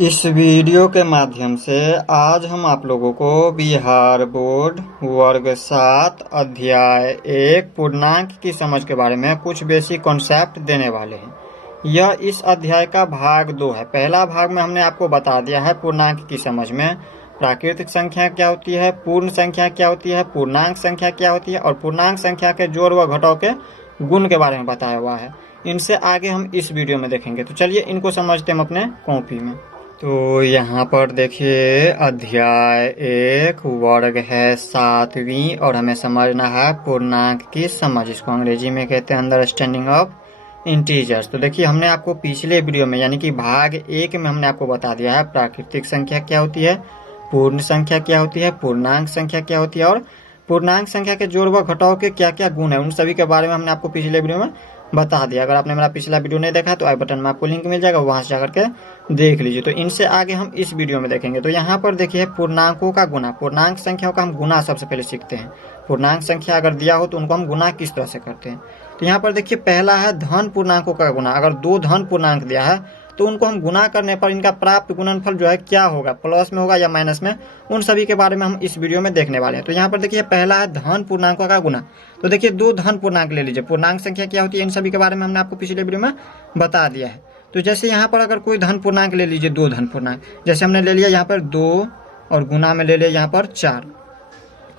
इस वीडियो के माध्यम से आज हम आप लोगों को बिहार बोर्ड वर्ग 7 अध्याय 1 पूर्णांक की समझ के बारे में कुछ बेसिक कॉन्सेप्ट देने वाले हैं। यह इस अध्याय का भाग 2 है। पहला भाग में हमने आपको बता दिया है पूर्णांक की समझ में प्राकृतिक संख्या क्या होती है, पूर्ण संख्या क्या होती है, पूर्णांक संख्या क्या होती है और पूर्णांक संख्या के जोड़ व घटाव के गुण के बारे में बताया हुआ है। इनसे आगे हम इस वीडियो में देखेंगे। तो चलिए इनको समझते हैं हम अपने कॉपी में। तो यहाँ पर देखिए अध्याय 1 वर्ग है 7वीं और हमें समझना है पूर्णांक की समझ। इसको अंग्रेजी में कहते हैं अंडरस्टैंडिंग ऑफ इंटीजर्स। तो देखिए हमने आपको पिछले वीडियो में यानी कि भाग 1 में हमने आपको बता दिया है प्राकृतिक संख्या क्या होती है, पूर्ण संख्या क्या होती है, पूर्णांक संख्या क्या होती है और पूर्णांक संख्या के जोड़ व घटाव के क्या क्या गुण है, उन सभी के बारे में हमने आपको पिछले वीडियो में बता दिया। अगर आपने मेरा पिछला वीडियो नहीं देखा तो आई बटन में आपको लिंक मिल जाएगा, वहां से जाकर के देख लीजिए। तो इनसे आगे हम इस वीडियो में देखेंगे। तो यहाँ पर देखिए पूर्णांकों का गुना, पूर्णांक संख्याओं का हम गुना सबसे पहले सीखते हैं। पूर्णांक संख्या अगर दिया हो तो उनको हम गुना किस तरह से करते हैं। तो यहाँ पर देखिए पहला है धन पूर्णांकों का गुना। अगर 2 धन पूर्णांक दिया है तो उनको हम गुना करने पर इनका प्राप्त गुणनफल जो है क्या होगा, प्लस में होगा या माइनस में, उन सभी के बारे में हम इस वीडियो में देखने वाले हैं। तो यहाँ पर देखिए पहला है धन पूर्णांकों का गुना। तो देखिए 2 धन पूर्णांक ले लीजिए, पूर्णांक संख्या क्या होती है इन सभी के बारे में हमने आपको पिछले वीडियो में बता दिया है। तो जैसे यहाँ पर अगर कोई धन पूर्णांक ले लीजिए, 2 धन पूर्णांक, जैसे हमने ले लिया यहाँ पर 2 और गुना में ले लिया यहाँ पर 4,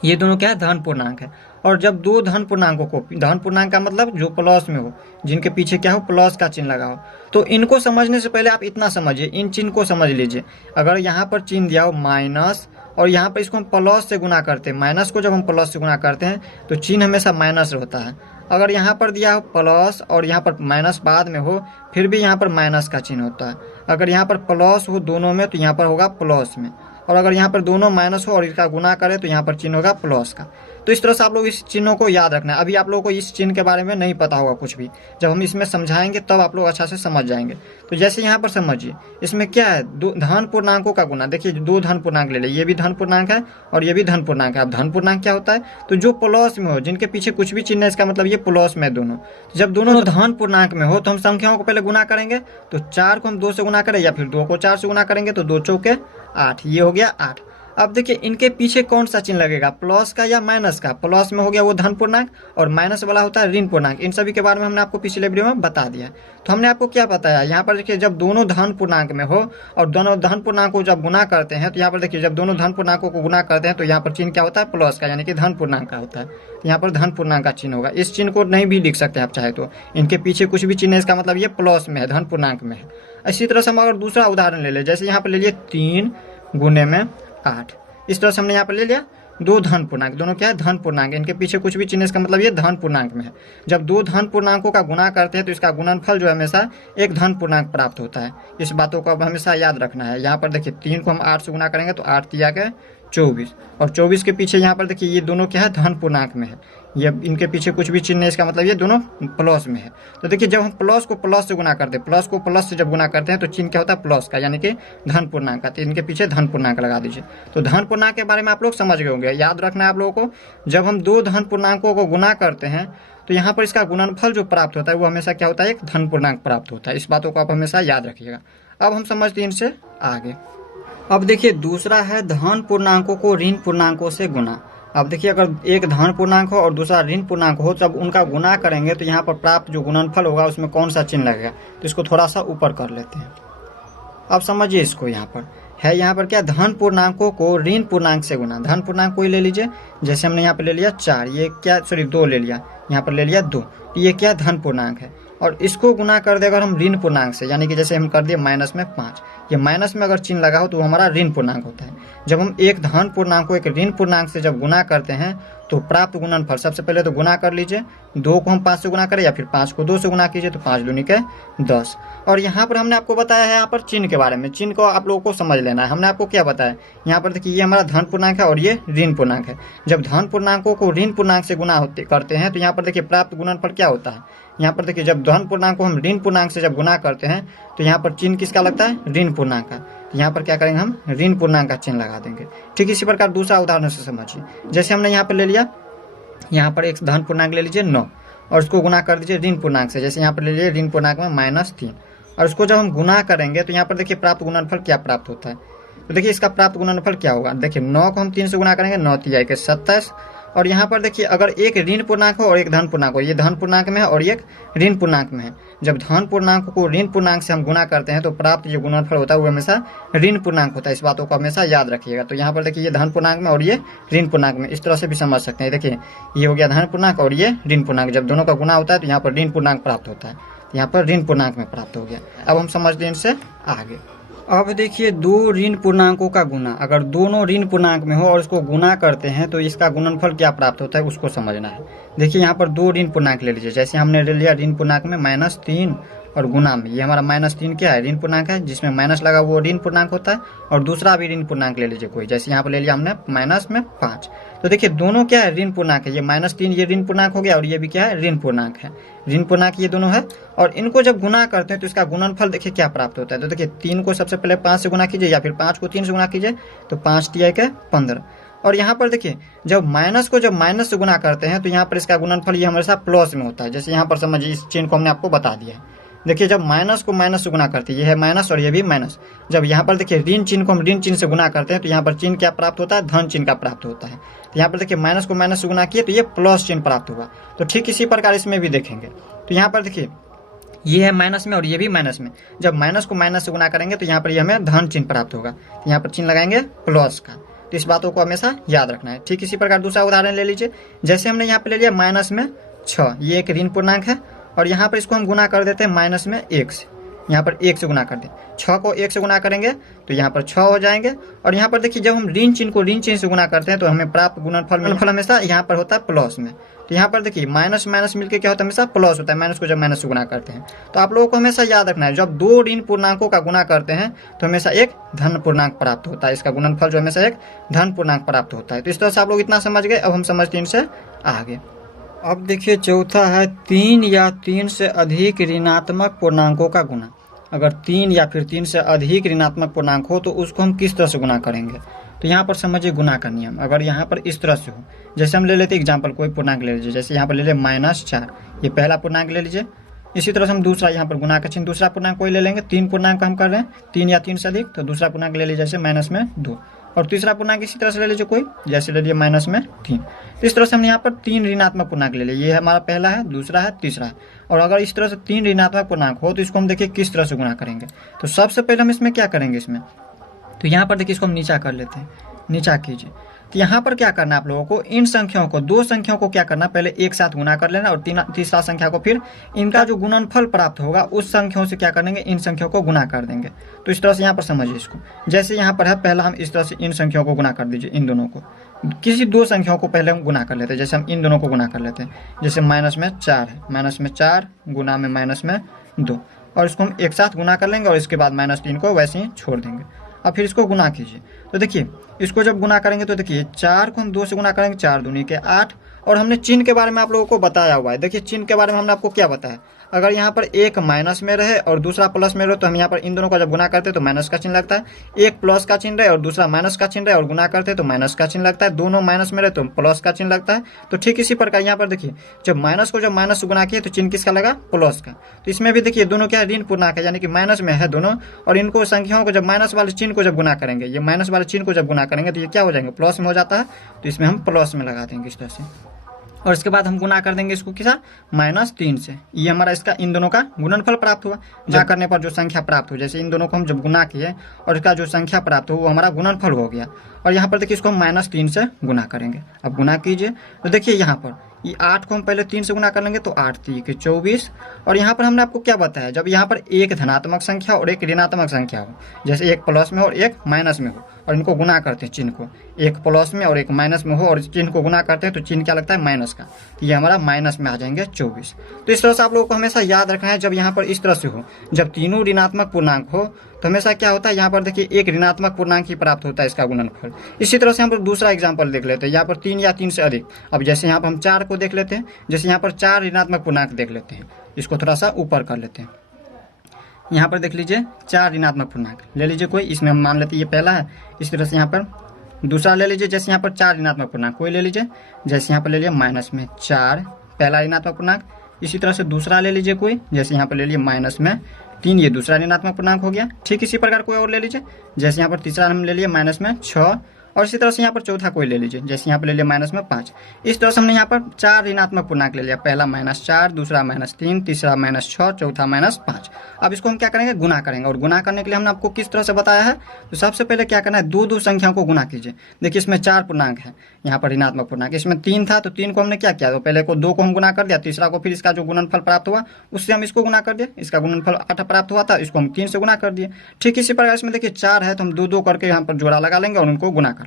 ये दोनों क्या है धन पूर्णांक है। और जब 2 धन पूर्णांकों को, धन पूर्णांक का मतलब जो प्लस में हो, जिनके पीछे क्या हो प्लस का चिन्ह लगा हो, तो इनको समझने से पहले आप इतना समझिए, इन चिन्ह को समझ लीजिए। अगर यहाँ पर चिन्ह दिया हो माइनस और यहाँ पर इसको हम प्लस से गुना करते हैं, माइनस को जब हम प्लस से गुना करते हैं तो चिन्ह हमेशा माइनस होता है। अगर यहाँ पर दिया हो प्लस और यहाँ पर माइनस बाद में हो, फिर भी यहाँ पर माइनस का चिन्ह होता है। अगर यहाँ पर प्लस हो दोनों में तो यहाँ पर होगा प्लस में, और अगर यहाँ पर दोनों माइनस हो और इसका गुना करें तो यहाँ पर चिन्ह होगा प्लस का। तो इस तरह से आप लोग इस चिन्हों को याद रखना है। अभी आप लोगों को इस चिन्ह के बारे में नहीं पता होगा कुछ भी, जब हम इसमें समझाएंगे तब आप लोग अच्छा से समझ जाएंगे। तो जैसे यहाँ पर समझिए, इसमें क्या है, धन पूर्णांकों का गुना। देखिए 2 धन पूर्णांक ले लिया, ये भी धन पूर्णांक है और ये भी धन पूर्णांक है। अब धन पूर्णांक क्या होता है, तो जो प्लस में हो, जिनके पीछे कुछ भी चिन्ह है, इसका मतलब ये प्लस में दोनों। जब दोनों धन पूर्णांक में हो तो हम संख्याओं को पहले गुना करेंगे। तो 4 को हम 2 से गुना करें या फिर 2 को 4 से गुना करेंगे तो 2 चौके 8, ये हो गया 8। अब देखिए इनके पीछे कौन सा चिन्ह लगेगा, प्लस का या माइनस का। प्लस में हो गया वो धन पूर्णांक और माइनस वाला होता है ऋण पूर्णांक। इन सभी के बारे में हमने आपको पिछले वीडियो में बता दिया। तो हमने आपको क्या बताया, यहाँ पर देखिए जब दोनों धन पूर्णांक में हो और दोनों धन पूर्णांक को जब गुना करते हैं, तो यहाँ पर देखिए जब दोनों धन पूर्णांकों को गुना करते हैं तो यहाँ पर चिन्ह क्या होता है, प्लस का, यानी कि धन पूर्णांक का होता है। तो यहाँ पर धन पूर्णांक का चिन्ह होगा। इस चिन्ह को नहीं भी लिख सकते हैं आप चाहे तो, इनके पीछे कुछ भी चिन्ह है, इसका मतलब ये प्लस में है, धन पूर्णांक में है। इसी तरह से हम अगर दूसरा उदाहरण ले लें, जैसे यहाँ पर ले लिए 3 गुने में 8, इस तरह से हमने यहाँ पर ले लिया 2 धन पूर्णांक, दोनों क्या है धन पूर्णांक, इनके पीछे कुछ भी चिन्ह, इसका मतलब ये धन पूर्णांक में है। जब 2 धन पूर्णांकों का गुना करते हैं तो इसका गुणनफल जो है हमेशा एक धन पूर्णांक प्राप्त होता है। इस बातों को अब हमेशा याद रखना है। यहाँ पर देखिए 3 को हम 8 से गुना करेंगे तो 8 तिया के 24, और 24 के पीछे यहाँ पर देखिए ये दोनों क्या है धन पूर्णांक में है, ये इनके पीछे कुछ भी चिन्ह है, इसका मतलब ये दोनों प्लस में है। तो देखिए जब हम प्लस को प्लस से गुना करते हैं, प्लस को प्लस से जब गुना करते हैं तो चिन्ह क्या होता है प्लस का, यानी कि धन पूर्णांक का। तो इनके पीछे धन पूर्णांक लगा दीजिए। तो धन पूर्णांक के बारे में आप लोग समझ गए होंगे। याद रखना है आप लोगों को, जब हम 2 धन पूर्णांकों को गुना करते हैं तो यहाँ पर इसका गुणनफल जो प्राप्त होता है वो हमेशा क्या होता है, एक धन पूर्णांक प्राप्त होता है। इस बातों को आप हमेशा याद रखिएगा। अब हम समझते हैं इनसे आगे। अब देखिए दूसरा है धन पूर्णांकों को ऋण पूर्णांकों से गुना। अब देखिए अगर एक धन पूर्णांक हो और दूसरा ऋण पूर्णांक हो, जब उनका गुना करेंगे तो यहाँ पर प्राप्त जो गुणनफल होगा उसमें कौन सा चिन्ह लगेगा, तो इसको थोड़ा सा ऊपर कर लेते हैं। अब समझिए इसको, यहाँ पर है, यहाँ पर क्या, धन पूर्णांकों को ऋण पूर्णांक से गुना। धन पूर्णांक कोई ले लीजिए, जैसे हमने यहाँ पर ले लिया 4, ये क्या, सॉरी 2 ले लिया, यहाँ पर ले लिया 2, तो ये क्या धन पूर्णांक है। और इसको गुना कर देगा हम ऋण पूर्णांक से, यानी कि जैसे हम कर दिए माइनस में 5, ये माइनस में अगर चिन्ह लगा हो तो हमारा ऋण पूर्णांक होता है। जब हम एक धन पूर्णांक को एक ऋण पूर्णांक से जब गुना करते हैं तो प्राप्त गुणनफल, सबसे पहले तो गुना कर लीजिए, 2 को हम 5 से गुना करें या फिर 5 को 2 से गुना कीजिए तो 5 दूनी के 10। और यहाँ पर हमने आपको बताया है यहाँ पर चिन्ह के बारे में, चिन्ह को आप लोगों को समझ लेना है। हमने आपको क्या बताया, यहाँ पर देखिए ये हमारा धन पूर्णांक है और ये ऋण पूर्णांक है। जब धन पूर्णांकों को ऋण पूर्णांक से गुना करते हैं तो यहाँ पर देखिए प्राप्त गुणनफल क्या होता है। यहाँ पर देखिए जब धन पूर्णांक को हम ऋण पूर्णांक से जब गुना करते हैं तो यहाँ पर चिन्ह किसका लगता है, ऋण पूर्णांक का। तो यहाँ पर क्या करेंगे, हम ऋण पूर्णांक का चिन्ह लगा देंगे। ठीक इसी प्रकार दूसरा उदाहरण से समझिए, जैसे हमने यहाँ पर ले लिया, यहाँ पर एक धन पूर्णांक ले लीजिए 9 और उसको गुना कर दीजिए ऋण पूर्णांक से, जैसे यहाँ पर ले लीजिए ऋण पूर्णांक में -3 और उसको जब हम गुना करेंगे तो यहाँ पर देखिए प्राप्त गुणनफल क्या प्राप्त होता है। तो देखिए इसका प्राप्त गुणनफल क्या होगा, देखिए 9 को हम 3 से गुना करेंगे, 9 तिहाई के 27। और यहाँ पर देखिए अगर एक ऋण पूर्णांक हो और एक धन पूर्णांक हो, ये धन पूर्णांक में है और एक ऋण पूर्णांक में है, जब धन पूर्णांक को ऋण पूर्णांक से हम गुना करते हैं तो प्राप्त जो गुणनफल होता है वो हमेशा ऋण पूर्णांक होता है। इस बातों को हमेशा याद रखिएगा। तो यहाँ पर देखिए ये धन पूर्णांक में और ये ऋण पूर्णांक में, इस तरह से भी समझ सकते हैं। देखिए ये हो गया धन पूर्णांक और ये ऋण पूर्णांक, जब दोनों का गुना होता है तो यहाँ पर ऋण पूर्णांक प्राप्त होता है, यहाँ पर ऋण पूर्णांक में प्राप्त हो गया। अब हम समझते हैं इनसे आगे। अब देखिए दो ऋण पूर्णांकों का गुना, अगर दोनों ऋण पूर्णांक में हो और उसको गुना करते हैं तो इसका गुणनफल क्या प्राप्त होता है उसको समझना है। देखिए यहाँ पर दो ऋण पूर्णांक ले लीजिए, जैसे हमने ले लिया ऋण पूर्णांक में -3 और गुना में ये हमारा -3 क्या है, ऋण पूर्णांक है, जिसमें माइनस लगा वो ऋण पूर्णांक होता है। और दूसरा भी ऋण पूर्णांक ले लीजिए कोई, जैसे यहाँ पर ले लिया हमने माइनस में 5। तो देखिए दोनों क्या है, ऋण पूर्णांक है। ये -3 ये ऋण पूर्णांक हो गया और ये भी क्या है, ऋण पूर्णांक है। ऋण पूर्णांक ये दोनों है और इनको जब गुना करते हैं तो इसका गुणनफल देखिए क्या प्राप्त होता है। तो देखिए 3 को सबसे पहले 5 से गुना कीजिए या फिर 5 को 3 से गुना कीजिए, तो 5 तिहाई के 15। और यहाँ पर देखिए जब माइनस को जब माइनस से गुना करते हैं तो यहाँ पर इसका गुणनफल ये हमेशा प्लस में होता है। जैसे यहाँ पर समझिए इस चिन्ह को हमने आपको बता दिया है। देखिए जब माइनस को माइनस से गुना करते हैं, ये है माइनस और ये भी माइनस, जब यहाँ पर देखिए ऋण चिन्ह को हम ऋण चिन्ह से गुना करते हैं तो यहाँ पर चिन्ह क्या प्राप्त होता है, धन चिन्ह का प्राप्त होता है। तो यहाँ पर देखिए माइनस को माइनस से गुना किए तो ये प्लस चिन्ह प्राप्त हुआ। तो ठीक इसी प्रकार इसमें भी देखेंगे। तो यहाँ पर देखिए ये है माइनस में और ये भी माइनस में, जब माइनस को माइनस से गुना करेंगे तो यहाँ पर ये हमें धन चिन्ह प्राप्त होगा। तो यहाँ पर चिन्ह लगाएंगे प्लस का। तो इस बातों को हमेशा याद रखना है। ठीक इसी प्रकार दूसरा उदाहरण ले लीजिए, जैसे हमने यहाँ पर ले लिया माइनस में 6, ये एक ऋण पूर्णांक है और यहाँ पर इसको हम गुना कर देते हैं माइनस में 1 से, यहाँ पर 1 से गुना कर दें। 6 को 1 से गुना करेंगे तो यहाँ पर 6 हो जाएंगे। और यहाँ पर देखिए जब हम ऋण चिन्ह को ऋण चिन्ह से गुना करते हैं तो हमें प्राप्त गुणनफल हमेशा यहाँ पर होता है प्लस में। तो यहाँ पर देखिए माइनस माइनस मिलकर क्या होता है, हमेशा प्लस होता है, माइनस को जब माइनस से गुना करते हैं। तो आप लोगों को हमेशा याद रखना है, जब दो ऋण पूर्णांकों का गुना करते हैं तो हमेशा एक धन पूर्णांक प्राप्त होता है। इसका गुणनफल जो हमेशा एक धन पूर्णांक प्राप्त होता है। तो इस तरह से आप लोग इतना समझ गए। अब हम समझते हैं इनसे आगे। अब देखिए चौथा है 3 या 3 से अधिक ऋणात्मक पूर्णांकों का गुना। अगर 3 या फिर 3 से अधिक ऋणात्मक पूर्णांक हो तो उसको हम किस तरह से गुना करेंगे। तो यहाँ पर समझिए गुना का नियम, अगर यहाँ पर इस तरह से हो, जैसे हम ले लेते एग्जाम्पल कोई पूर्णांक ले लीजिए, जैसे यहाँ पर ले ले -4, ये पहला पूर्णांक ले लीजिए। इसी तरह से हम दूसरा यहाँ पर गुना का चिन्ह दूसरा पूर्णांक कोई ले लेंगे। 3 पूर्णांक हम कर रहे हैं, 3 या 3 से अधिक, तो दूसरा पूर्णांक ले लीजिए जैसे -2। और तीसरा पूर्णांक इसी तरह से ले लीजिए कोई, जैसे ले लिए -3। तो इस तरह से हमने यहाँ पर 3 ऋणात्मक पूर्णांक ले लिए। ये हमारा पहला है, दूसरा है, तीसरा है। और अगर इस तरह से 3 ऋणात्मक पूर्णांक हो तो इसको हम देखिए किस तरह से गुना करेंगे। तो सबसे पहले हम इसमें क्या करेंगे, इसमें तो यहाँ पर देखिए इसको हम नीचा कर लेते हैं, नीचा कीजिए। तो यहाँ पर क्या करना है आप लोगों को, इन संख्याओं को, दो संख्याओं को क्या करना, पहले एक साथ गुना कर लेना और तीसरा संख्या को फिर इनका जो गुणनफल प्राप्त होगा उस संख्याओं से क्या करेंगे, इन संख्याओं को गुना कर देंगे। तो इस तरह से यहाँ पर समझिए इसको, जैसे यहाँ पर है पहला हम इस तरह से इन संख्याओं को गुना कर दीजिए, इन दोनों को, किसी दो संख्याओं को पहले हम गुना कर लेते हैं। जैसे हम इन दोनों को गुना कर लेते हैं, जैसे -4 है, -4 गुना में -2, और इसको हम एक साथ गुना कर लेंगे और इसके बाद -3 को वैसे ही छोड़ देंगे। अब फिर इसको गुना कीजिए। तो देखिए इसको जब गुना करेंगे तो देखिए 4 को हम 2 से गुना करेंगे, 4 दूनी के 8। और हमने चिन्ह के बारे में आप लोगों को बताया हुआ है। देखिए चिन्ह के बारे में हमने आपको क्या बताया, अगर यहाँ पर एक माइनस में रहे और दूसरा प्लस में रहे तो हम यहाँ पर इन दोनों का जब गुना करते हैं तो माइनस का चिन्ह लगता है। एक प्लस का चिन्ह रहे और दूसरा माइनस का चिन्ह रहे और गुना करते हैं तो माइनस का चिन्ह लगता है। दोनों माइनस में रहे तो प्लस का चिन्ह लगता है। तो ठीक इसी प्रकार यहाँ पर देखिए जब माइनस को जब माइनस से गुना किए तो चिन्ह किसका लगा, प्लस का। तो इसमें भी देखिए दोनों क्या है, ऋण पूर्णांक है, यानी कि माइनस में है दोनों। और इनको संख्याओं को जब माइनस वाले चिन्ह को जब गुना करेंगे, ये माइनस वाले चिन्ह को जब गुना करेंगे तो ये क्या हो जाएंगे, प्लस में हो जाता है। तो इसमें हम प्लस में लगा देंगे इस तरह से। और इसके बाद हम गुना कर देंगे इसको किसा, -3 से। ये हमारा इसका इन दोनों का गुणनफल प्राप्त हुआ। जा करने पर जो संख्या प्राप्त हो, जैसे इन दोनों को हम जब गुना किए और इसका जो संख्या प्राप्त हो वो हमारा गुणनफल हो गया। और यहाँ पर देखिए इसको हम -3 से गुना करेंगे। अब गुना कीजिए तो देखिए यहाँ पर ये 8 को हम पहले 3 से गुना कर लेंगे तो 8 3 के 24। और यहाँ पर हमने आपको क्या बताया, जब यहाँ पर एक धनात्मक संख्या और एक ऋणात्मक संख्या हो, जैसे एक प्लस में हो और एक माइनस में हो, और इनको गुना करते हैं चिन्ह को, एक प्लस में और एक माइनस में हो और चिन्ह को गुना करते हैं तो चिन्ह क्या लगता है, माइनस का। तो ये हमारा माइनस में आ जाएंगे 24। तो इस तरह से आप लोगों को हमेशा याद रखना है, जब यहाँ पर इस तरह से हो, जब तीनों ऋणात्मक पूर्णांक हो तो हमेशा क्या होता है, यहाँ पर देखिए एक ऋणात्मक पूर्णांक ही प्राप्त होता है इसका गुणनफल। इसी तरह से हम लोग दूसरा एग्जाम्पल देख लेते हैं, यहाँ पर 3 या 3 से अधिक। अब जैसे यहाँ पर हम 4 को देख लेते हैं, जैसे यहाँ पर 4 ऋणात्मक पूर्णांक देख लेते हैं, इसको थोड़ा सा ऊपर कर लेते हैं। यहाँ पर देख लीजिए 4 ऋणात्मक पूर्णांक ले लीजिए कोई, इसमें हम मान लेते हैं ये पहला है। इस तरह से यहाँ पर दूसरा ले लीजिए, जैसे यहाँ पर 4 ऋणात्मक पूर्णांक कोई ले लीजिए, जैसे यहाँ पर ले लिया -4 पहला ऋणात्मक पूर्णांक। इसी तरह से दूसरा ले लीजिए कोई, जैसे यहाँ पर ले लिए 3 ये दूसरा ऋणात्मक पूर्णांक हो गया। ठीक इसी प्रकार कोई और ले लीजिए, जैसे यहाँ पर तीसरा हम ले लिए माइनस में 6, और इसी तरह से यहाँ पर चौथा कोई ले लीजिए, जैसे यहाँ पर ले लिया माइनस में 5। इस तरह से हमने यहाँ पर 4 ऋणात्मक पूर्णांक ले लिया, पहला -4, दूसरा -3, तीसरा -6, चौथा -5। अब इसको हम क्या करेंगे, गुना करेंगे, और गुना करने के लिए हमने आपको किस तरह से बताया है, तो सबसे पहले क्या करना है, दो संख्याओं को गुना कीजिए। देखिए इसमें 4 पूर्णांक है, यहाँ पर ऋणात्मक पूर्णांक, इसमें 3 था तो 3 को हमने क्या किया, तो पहले को 2 को हम गुना कर दिया, तीसरा को फिर इसका जो गुणनफल प्राप्त हुआ उससे हम इसको गुना कर दिए, इसका गुणनफल 8 प्राप्त हुआ था, इसको हम 3 से गुना कर दिए। ठीक इसी प्रकार इसमें देखिए 4 है तो हम 2 करके यहाँ पर जोड़ा लगा लेंगे और उनको गुना कर लेंगे।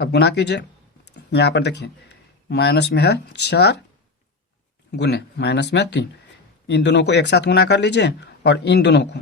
अब गुना कीजिए, यहाँ पर देखिए माइनस में है 4 गुने माइनस में 3, इन दोनों को एक साथ गुना कर लीजिए, और इन दोनों को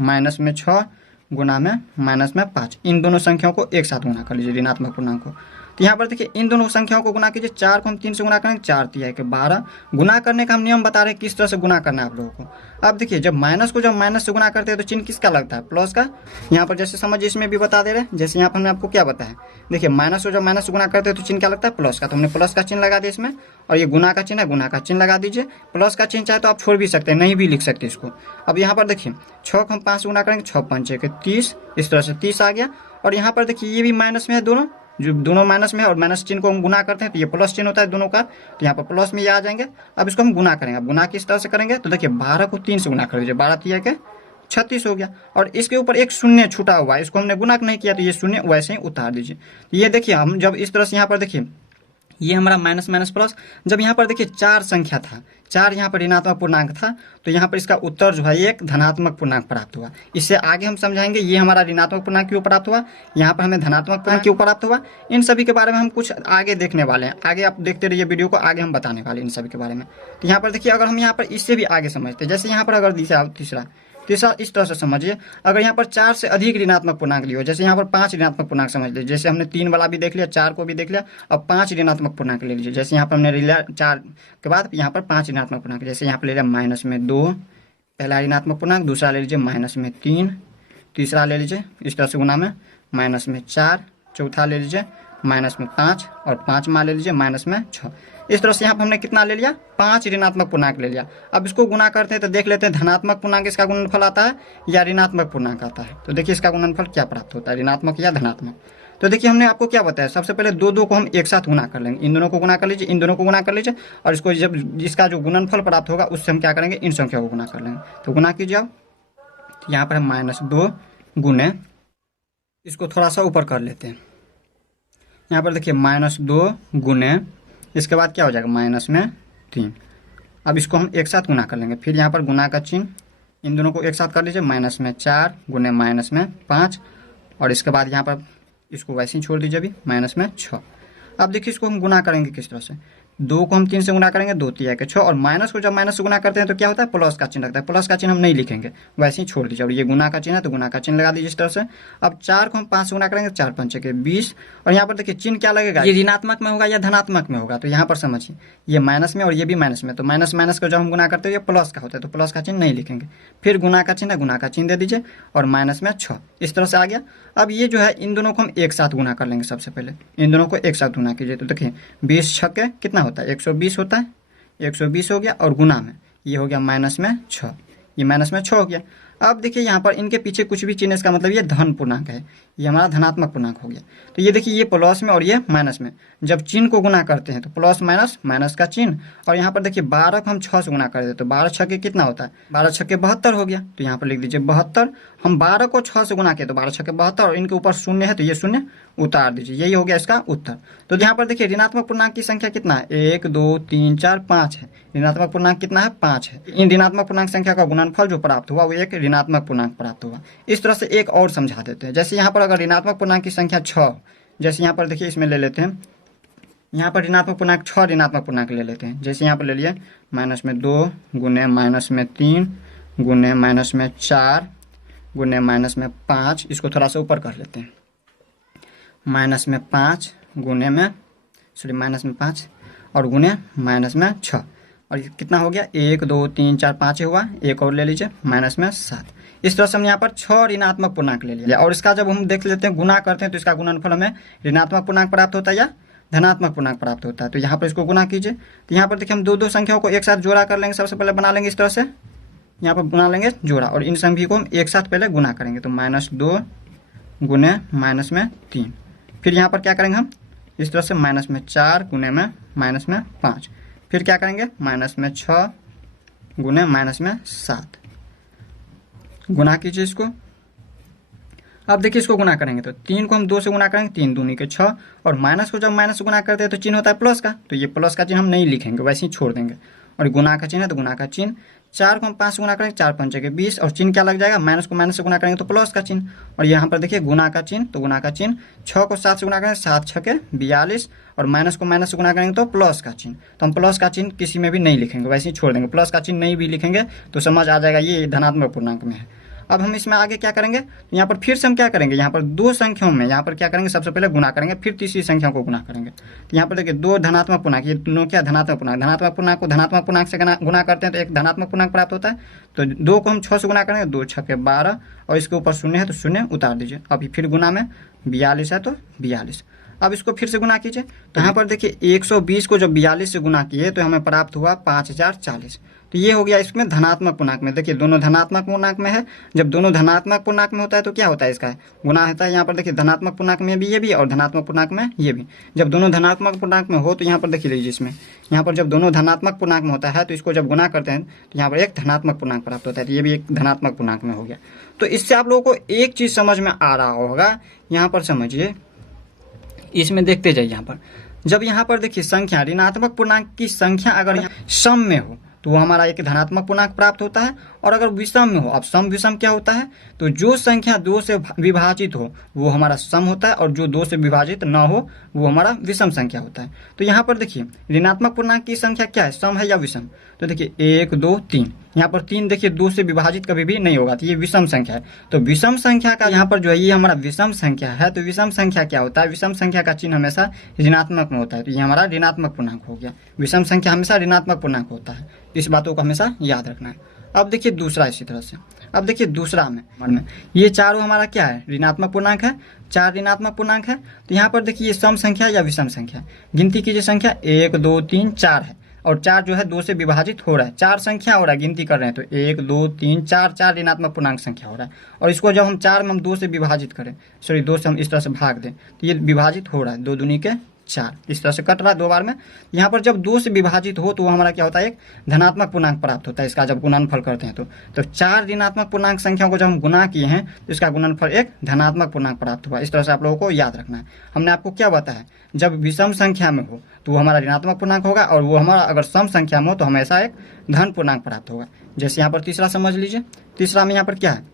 माइनस में 6 गुना में माइनस में 5, इन दोनों संख्याओं को एक साथ गुना कर लीजिए ऋणात्मक पूर्णांक को। तो यहाँ पर देखिए इन दोनों संख्याओं को गुना कीजिए, 4 को हम 3 से गुना करेंगे, 4 तिया के 12। गुना करने का हम नियम बता रहे हैं किस तरह से गुना करना है आप लोगों को। अब देखिए जब माइनस को जब माइनस से गुना करते हैं तो चिन्ह किसका लगता है, प्लस का। यहाँ पर जैसे समझिए इसमें भी बता दे रहे हैं, जैसे यहाँ पर हमने आपको क्या बताया, देखिए माइनस को जब माइनस से गुना करते हैं तो चिन्ह क्या लगता है, प्लस का। तो हमने प्लस का चिन्ह लगा दिया इसमें, और ये गुना का चिन्ह है, गुना का चिन्ह लगा दीजिए। प्लस का चिन्ह चाहे तो आप छोड़ भी सकते हैं, नहीं भी लिख सकते इसको। अब यहाँ पर देखिए 6 को हम 5 से गुना करेंगे, 6 5 के 30, इस तरह से 30 आ गया। और यहाँ पर देखिए ये भी माइनस में है, दोनों जो दोनों माइनस में है, और माइनस चिन्ह को हम गुना करते हैं तो ये प्लस चिन्ह होता है दोनों का, तो यहाँ पर प्लस में ये आ जाएंगे। अब इसको हम गुना करेंगे, अब गुना किस तरह से करेंगे, तो देखिए 12 को 3 से गुना कर दीजिए, 12 तिया के 36 हो गया। और इसके ऊपर एक शून्य छूटा हुआ है, इसको हमने गुना नहीं किया तो ये शून्य वैसे ही उतार दीजिए। तो ये देखिए हम जब इस तरह से यहाँ पर देखिए ये हमारा माइनस माइनस प्लस, जब यहाँ पर देखिए 4 संख्या था, 4 यहाँ पर ऋणात्मक पूर्णांक था, तो यहाँ पर इसका उत्तर जो है एक धनात्मक पूर्णांक प्राप्त हुआ। इससे आगे हम समझाएंगे ये हमारा ऋणात्मक पूर्णांक क्यों प्राप्त हुआ, यहाँ पर हमें धनात्मक पूर्णांक क्यों प्राप्त हुआ, इन सभी के बारे में हम कुछ आगे देखने वाले हैं। आगे आप देखते रहिए वीडियो को, आगे हम बताने वाले हैं इन सभी के बारे में। तो यहाँ पर देखिए अगर हम यहाँ पर इससे भी आगे समझते हैं, जैसे यहाँ पर अगर तीसरा इस तरह से समझिए, अगर यहाँ पर 4 से अधिक ऋणात्मक पूर्णांक लियो, जैसे यहाँ पर 5 ऋणात्मक पूर्णांक समझ लीजिए, जैसे हमने 3 वाला भी देख लिया, 4 को भी देख लिया, अब 5 ऋणात्मक पूर्णांक ले लीजिए। जैसे यहाँ पर हमने ले लिया 4 के बाद यहाँ पर 5 ऋणात्मक पूर्णांक, जैसे यहाँ पर ले लिया माइनस में 2 पहला ऋणात्मक पूर्णांक, दूसरा ले लीजिए माइनस में 3, तीसरा ले लीजिए इस तरह से गुना में माइनस में 4, चौथा ले लीजिए माइनस में 5, और 5 मान ले लीजिए माइनस में 6। इस तरह से यहाँ पर हमने कितना ले लिया, 5 ऋणात्मक पूर्णांक ले लिया। अब इसको गुना करते हैं तो देख लेते हैं धनात्मक पूर्णांक इसका गुणनफल आता है या ऋणात्मक पूर्णांक आता है। तो देखिए इसका गुणनफल क्या प्राप्त होता है, ऋणात्मक या धनात्मक। तो देखिए हमने आपको क्या बताया, सबसे पहले दो को हम एक साथ गुना कर लेंगे, इन दोनों को गुना कर लीजिए, इन दोनों को गुना कर लीजिए, और इसको जब जिसका जो गुणनफल प्राप्त होगा उससे हम क्या करेंगे, इन संख्या को गुना कर लेंगे। तो गुना कीजिए आप, यहाँ पर हम -2 गुने, इसको थोड़ा सा ऊपर कर लेते हैं, यहाँ पर देखिए -2 गुने, इसके बाद क्या हो जाएगा माइनस में 3। अब इसको हम एक साथ गुना कर लेंगे, फिर यहाँ पर गुना का चिन्ह, इन दोनों को एक साथ कर लीजिए, माइनस में 4 गुने माइनस में 5, और इसके बाद यहाँ पर इसको वैसे ही छोड़ दीजिए अभी माइनस में 6। अब देखिए इसको हम गुना करेंगे किस तरह से, 2 को हम 3 से गुना करेंगे, 2 तिया के 6, और माइनस को जब माइनस से गुना करते हैं तो क्या होता है, प्लस का चिन्ह लगता है। प्लस का चिन्ह हम नहीं लिखेंगे, वैसे ही छोड़ दीजिए, और ये गुना का चिन्ह है तो गुना का चिन्ह लगा दीजिए इस तरह से। अब 4 को हम 5 से गुना करेंगे, 4 5 के 20, और यहाँ पर देखिए चिन्ह क्या लगेगा, ये ऋणात्मक में होगा या धनात्मक में होगा। तो यहाँ पर समझिए ये माइनस में और ये भी माइनस में, तो माइनस माइनस को जब हम गुना करते हैं ये प्लस का होता है, तो प्लस का चिन्ह नहीं लिखेंगे। फिर गुना का चिन्ह है, गुना का चिन्ह दे दीजिए, और माइनस में 6, इस तरह से आ गया। अब ये जो है इन दोनों को हम एक साथ गुना कर लेंगे, सबसे पहले इन दोनों को एक साथ गुना कीजिए। तो देखिए 20 छक्के कितना होता है, 120 होता है, 120 हो गया, और गुना में ये हो गया माइनस में 6, ये माइनस में 6 हो गया। अब देखिए यहाँ पर इनके पीछे कुछ भी चिन्ह, इसका मतलब ये धन पूर्णांक है, ये हमारा धनात्मक पूर्णांक हो गया। तो ये देखिए ये प्लस में और ये माइनस में, जब चिन्ह को गुना करते हैं तो प्लस माइनस माइनस का चिन्ह, और यहाँ पर देखिए 12 को हम 6 से गुना कर देते, तो 12 छक्के कितना होता है, 12 छक्के 72 हो गया। तो यहाँ पर लिख दीजिए 72, हम 12 को 6 से गुना किए तो 12 छक्के 72, और इनके ऊपर शून्य है तो ये शून्य उतार दीजिए, यही हो गया इसका उत्तर। तो यहाँ पर देखिए ऋणात्मक पूर्णांक की संख्या कितना है, 1 2 3 4 5 है, ऋणात्मक पूर्णांक कितना है, 5 है। इन ऋणात्मक पूर्णांक संख्या का गुणनफल जो प्राप्त हुआ वो एक ऋणात्मक पूर्णांक प्राप्त हुआ। इस तरह से एक और समझा देते हैं, जैसे यहाँ पर अगर ऋणात्मक पूर्णांक की संख्या 6, जैसे यहाँ पर देखिए इसमें ले लेते हैं, यहाँ पर ऋणात्मक पूर्णांक 6 ऋणात्मक पूर्णांक ले लेते हैं, जैसे यहाँ पर ले लिए माइनस में 2 गुने माइनस में 3 गुने माइनस में 4 गुने माइनस में 5, इसको थोड़ा सा ऊपर कर लेते हैं, माइनस में 5 गुने में माइनस में 5 और गुने माइनस में 6, और ये कितना हो गया, 1 2 3 4 5 हुआ, एक और ले लीजिए माइनस में 7। इस तरह से हमने यहाँ पर 6 ऋणात्मक पूर्णांक ले लिया, और इसका जब हम देख लेते हैं गुना करते हैं तो इसका गुणनफल हमें ऋणात्मक पूर्णांक प्राप्त होता है या धनात्मक पूर्णांक प्राप्त होता है। तो यहाँ पर इसको गुना कीजिए, तो यहाँ पर देखिए हम दो संख्याओं को एक साथ जोड़ा कर लेंगे, सबसे पहले बना लेंगे इस तरह से यहाँ पर बना लेंगे जोड़ा और इन सभी को हम एक साथ पहले गुना करेंगे। तो -2 गुने माइनस में 3, फिर यहाँ पर क्या करेंगे हम इस तरह से -4 गुने में -5, फिर क्या करेंगे -6 गुने -7, गुना कीजिए इसको। अब देखिए इसको गुना करेंगे तो 3 को हम 2 से गुना करेंगे, 3 दूनी के 6, और माइनस को जब माइनस से गुना करते हैं तो चिन्ह होता है प्लस का, तो ये प्लस का चिन्ह हम नहीं लिखेंगे, वैसे ही छोड़ देंगे। और गुना का चिन्ह है तो गुना का चिन्ह, 4 को हम 5 से गुना करेंगे, 4 पंचे के 20, और चिन्ह क्या लग जाएगा, माइनस को माइनस से गुना करेंगे तो प्लस का चिन्ह। और यहाँ पर देखिए गुना का चिन्ह, तो गुना का चिन्ह 6 को 7 से गुना करेंगे, 7 6 के 42, और माइनस को माइनस से गुना करेंगे तो प्लस का चिन्ह। तो हम प्लस का चिन्ह किसी में भी नहीं लिखेंगे, वैसे ही छोड़ देंगे। प्लस का चिन्ह नहीं भी लिखेंगे तो समझ आ जाएगा ये धनात्मक पूर्णांक में है। अब हम इसमें आगे क्या करेंगे, यहाँ पर फिर से हम क्या करेंगे, यहाँ पर 2 संख्याओं में यहाँ पर क्या करेंगे, सबसे पहले गुना करेंगे, फिर तीसरी संख्या को गुना करेंगे। तो यहाँ पर देखिए 2 धनात्मक पूर्णांक, ये दोनों क्या धनात्मक पूर्णांक, धनात्मक पूर्णांक को धनात्मक पूर्णांक से गुना करते हैं तो एक धनात्मक पूर्णांक प्राप्त होता है। तो 2 को हम 6 से गुना करेंगे, 2 6 के 12, और इसके ऊपर 0 है तो 0 उतार दीजिए। अभी फिर गुना में 42 है तो 42, अब इसको फिर से गुना कीजिए। तो यहाँ पर देखिए 120 को जब 42 से गुना किए तो हमें प्राप्त हुआ 5040। तो ये हो गया इसमें धनात्मक पूर्णांक में। देखिए दोनों धनात्मक पूर्णांक में है, जब दोनों धनात्मक पूर्णांक में होता है तो क्या होता है, इसका गुना होता है। यहाँ पर देखिए धनात्मक पूर्णांक में भी ये भी और धनात्मक पूर्णांक में ये भी। जब दोनों धनात्मक पूर्णांक में हो तो यहाँ पर देखिए लीजिए, इसमें यहाँ पर जब दोनों धनात्मक पूर्णांक में होता है तो इसको जब गुना करते हैं तो यहाँ पर एक धनात्मक पूर्णांक प्राप्त होता है। तो ये भी एक धनात्मक पूर्णांक में हो गया। तो इससे आप लोगों को एक चीज समझ में आ रहा होगा, यहाँ पर समझिए, इसमें देखते जाइए। यहाँ पर जब यहाँ पर देखिए संख्या ऋणात्मक पूर्णांक की संख्या अगर सम में हो तो वो हमारा एक धनात्मक पूर्णांक प्राप्त होता है, और अगर विषम में हो, अब सम विषम क्या होता है, तो जो संख्या 2 से विभाजित हो वो हमारा सम होता है, और जो 2 से विभाजित ना हो वो हमारा विषम संख्या होता है। तो यहाँ पर देखिए ऋणात्मक पूर्णांक की संख्या क्या है, सम है या विषम। तो देखिए 1 2 3, यहाँ पर 3 देखिए 2 से विभाजित कभी भी नहीं होगा, तो ये विषम संख्या है। तो विषम संख्या का यहाँ पर जो है ये हमारा विषम संख्या है। तो विषम संख्या क्या होता है, विषम संख्या का चिन्ह हमेशा ऋणात्मक में होता है, तो ये हमारा ऋणात्मक पूर्णांक हो गया। विषम संख्या हमेशा ऋणात्मक पूर्णांक होता है, इस बातों को हमेशा याद रखना है। अब देखिए दूसरा इसी तरह से, अब देखिए दूसरा में ये चारों हमारा क्या है, ऋणात्मक पूर्णांक है, 4 ऋणात्मक पूर्णांक है। तो यहाँ पर देखिए ये सम संख्या या विषम संख्या, गिनती कीजिए संख्या 1 2 3 4 है, और 4 जो है 2 से विभाजित हो रहा है, 4 संख्या हो रहा है, गिनती कर रहे हैं तो 1 2 3 4 4 ऋणात्मक पूर्णांक संख्या हो रहा है। और इसको जब हम 4 में हम 2 से विभाजित करें, सॉरी 2 से हम इस तरह से भाग दें तो ये विभाजित हो रहा है, 2 दूनी के 4, इस तरह से कट रहा है 2 बार में। यहाँ पर जब 2 से विभाजित हो तो वो हमारा क्या होता है, एक धनात्मक पूर्णांक प्राप्त होता है, इसका जब गुणनफल करते हैं तो 4 ऋणात्मक पूर्णांक संख्याओं को जब हम गुना किए हैं तो इसका गुणनफल एक धनात्मक पूर्णांक प्राप्त हुआ। इस तरह से आप लोगों को याद रखना है। हमने आपको क्या बताया, जब विषम संख्या में हो तो वो हमारा ऋणात्मक पूर्णांक होगा, और वो हमारा अगर सम संख्या में हो तो हमेशा एक धन पूर्णांक प्राप्त होगा। जैसे यहाँ पर तीसरा समझ लीजिए, तीसरा में यहाँ पर क्या है,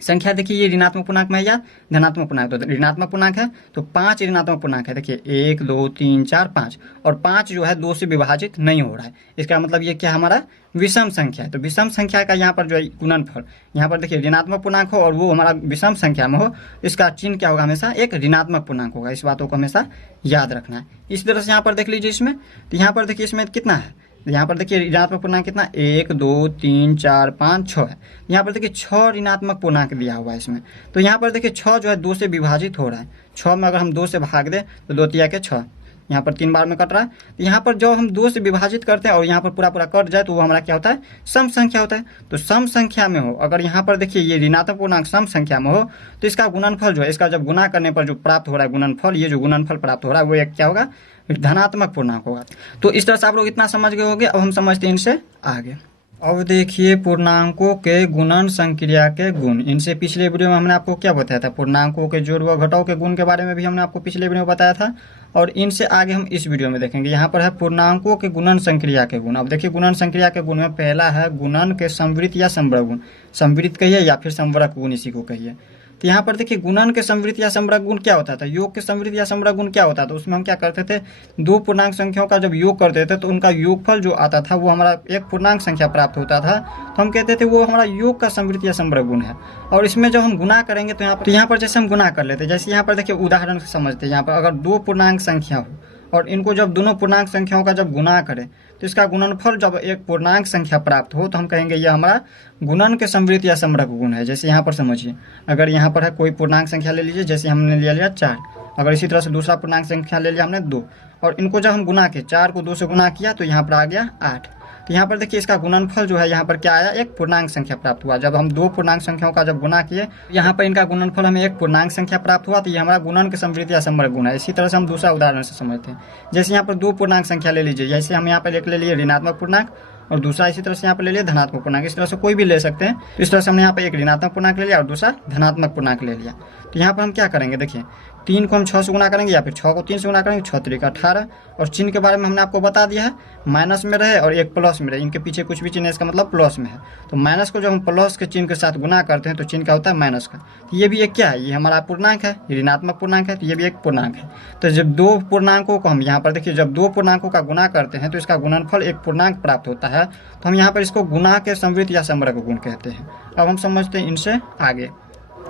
संख्या देखिए ये ऋणात्मक पूर्णांक में है या धनात्मक पूर्णांक, तो ऋणात्मक पूर्णांक है तो 5 ऋणात्मक पूर्णांक है। देखिए 1 2 3 4 5, और 5 जो है 2 से विभाजित नहीं हो रहा है, इसका मतलब ये क्या हमारा विषम संख्या है। तो विषम संख्या का यहाँ पर जो है गुणनफल, यहाँ पर देखिए ऋणात्मक पूर्णांक हो और वो हमारा विषम संख्या में हो, इसका चिन्ह क्या होगा, हमेशा एक ऋणात्मक पूर्णांक होगा। इस बातों को हमेशा याद रखना है। इस तरह से यहाँ पर देख लीजिए, इसमें तो यहाँ पर देखिए इसमें कितना है, यहाँ पर देखिए ऋणात्मक पूर्णांक कितना, 1 2 3 4 5 6 है। यहाँ पर देखिए 6 ऋणात्मक पूर्णांक दिया हुआ है इसमें। तो यहाँ पर देखिए 6 जो है 2 से विभाजित हो रहा है, 6 में अगर हम 2 से भाग दें तो 2 तिया के 6, यहाँ पर 3 बार में कट रहा है। तो यहाँ पर जब हम 2 से विभाजित करते हैं और यहाँ पर पूरा पूरा कट जाए तो वो हमारा क्या होता है, सम संख्या होता है। तो सम संख्या में हो, अगर यहाँ पर देखिए ये ऋणात्मक पूर्णांक सम संख्या में हो तो इसका गुणनफल जो है, इसका जब गुना करने पर जो प्राप्त हो रहा है गुणनफल, ये जो गुणनफल प्राप्त हो रहा है वो एक क्या होगा, धनात्मक पूर्णांक होगा। तो इस तरह से आप लोग इतना समझ गए होंगे। अब हम समझते हैं इनसे आगे। अब देखिए पूर्णांकों के गुणन संक्रिया के गुण। इनसे पिछले वीडियो में हमने आपको क्या बताया था, पूर्णांकों के जोड़ व घटाव के गुण के बारे में भी हमने आपको पिछले वीडियो में बताया था, और इनसे आगे हम इस वीडियो में देखेंगे। यहाँ पर है पूर्णांकों के गुणन संक्रिया के गुण। अब देखिए गुणन संक्रिया के गुण में पहला है गुणन के संवृत्त या संवरक गुण। संवृत्त कहिए या फिर संवरक गुण, इसी को कहिए। तो यहाँ पर देखिए गुणन के संवृत्त या संवरक गुण क्या होता था, योग के संवृत्त या संवरक गुण क्या होता था। उसमें हम क्या करते थे, 2 पूर्णांक संख्याओं का जब योग करते थे तो उनका योगफल जो आता था वो हमारा एक पूर्णांक संख्या प्राप्त होता था, तो हम कहते थे वो हमारा योग का संवृत्त या संवरक गुण है। और इसमें जब हम गुना करेंगे तो यहाँ पर जैसे हम गुना कर लेते, जैसे यहाँ पर देखिए उदाहरण से समझते हैं। यहाँ पर अगर 2 पूर्णांक संख्या हो और इनको जब दोनों पूर्णांक संख्याओं का जब गुना करें तो इसका गुणनफल जब एक पूर्णांक संख्या प्राप्त हो तो हम कहेंगे यह हमारा गुणन के संवृत्त या संवरक गुण है। जैसे यहाँ पर समझिए, अगर यहाँ पर है कोई पूर्णांक संख्या ले लीजिए, जैसे हमने ले लिया 4, अगर इसी तरह से दूसरा पूर्णांक संख्या ले लिया हमने 2, और इनको जब हम गुना किए, 4 को 2 से गुना किया तो यहाँ पर आ गया 8। तो यहाँ पर देखिए इसका गुणनफल जो है यहाँ पर क्या आया, एक पूर्णांक संख्या प्राप्त हुआ। जब हम दो पूर्णांक संख्याओं का जब गुना किए, यहाँ पर इनका गुणनफल हमें एक पूर्णांक संख्या प्राप्त हुआ, तो ये हमारा गुणन के समृद्धि या समवर्ग गुण है। इसी तरह से हम दूसरा उदाहरण से समझते हैं। जैसे यहाँ पर दो पूर्णांक संख्या ले लीजिए, जैसे हम यहाँ पर एक ले लिए ऋणात्मक पूर्णांक और दूसरा इसी तरह से यहाँ पर ले लिया धनात्मक पूर्णांक। इस तरह से कोई भी ले सकते हैं। तो इस तरह से हमने यहाँ पर एक ऋणात्मक पूर्णांक ले लिया और दूसरा धनात्मक पूर्णांक ले लिया। तो यहाँ पर हम क्या करेंगे, देखिए 3 को हम 6 से गुना करेंगे या फिर 6 को 3 से गुना करेंगे, 6 3 18। और चिन्ह के बारे में हमने आपको बता दिया है, माइनस में रहे और एक प्लस में रहे, इनके पीछे कुछ भी चिन्ह है इसका मतलब प्लस में है। तो माइनस को जब हम प्लस के चिन्ह के साथ गुना करते हैं तो चिन्ह क्या होता है, माइनस का। तो ये भी एक क्या है, ये हमारा पूर्णांक है, ऋणात्मक पूर्णांक है, तो ये भी एक पूर्णांक है। तो जब दो पूर्णांकों को हम यहाँ पर देखिए, जब दो पूर्णांकों का गुना करते हैं तो इसका गुणनफल एक पूर्णांक प्राप्त होता है। तो हम यहाँ पर इसको गुणा के समृद्धि या समवर्ग गुण कहते हैं। अब हम समझते हैं इनसे आगे।